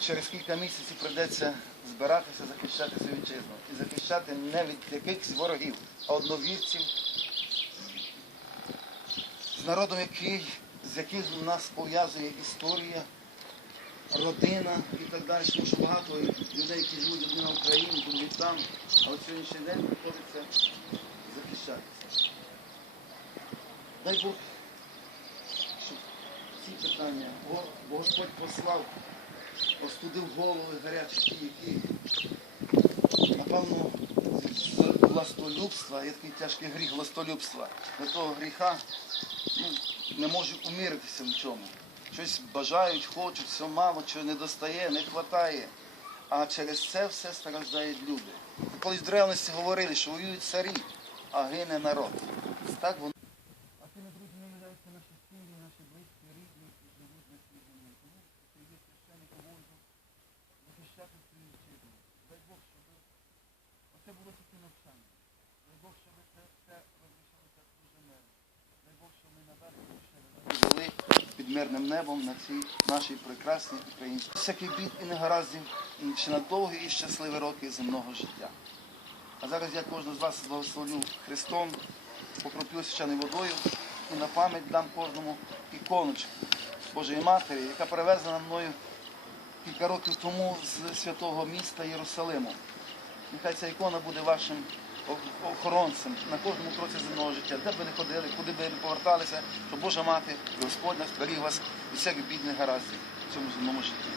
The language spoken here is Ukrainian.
через кілька місяців прийдеться збиратися захищати свою вітчизну. І захищати не від якихось ворогів, а одновірців з народом, який, з яким нас пов'язує історія, родина і так далі. Тому що багато людей, які живуть одні на Україні, другі там, але сьогоднішній день приходиться захищатися. Дай Бог, щоб ці питання, Господь послав, остудив голови гарячі ті, які, напевно, з властолюбства, є такий тяжкий гріх властолюбства, до того гріха ну, не можуть уміритися в чому. Щось бажають, хочуть, все мало, чого не достає, не вистачає. А через це все страждають люди. Колись в древності говорили, що воюють царі, а гине народ. Так воно. А тими друзями являються наші сім'ї, наші близькі, рідні, живуть на цій землі. Тому це є священник обов'язок свою. Дай Бог, щоб оце було тільки навчання. Дай Бог, щоб це все розійшлося дуже мирно. Дай Бог, щоб ми ще жили під мирним небом на цій нашій прекрасній українській. Всяких бід і негараздів ще на довгі і щасливі роки земного життя. А зараз я кожного з вас благословлю Христом, покроплю священною водою і на пам'ять дам кожному іконочку Божої Матері, яка перевезена мною кілька років тому з святого міста Єрусалиму. Нехай ця ікона буде вашим охоронцем на кожному кроці земного життя, де б ви не ходили, куди б ви не поверталися, щоб Божа мати Господь нас беріг вас від всяких бідних гараздів в цьому земному житті.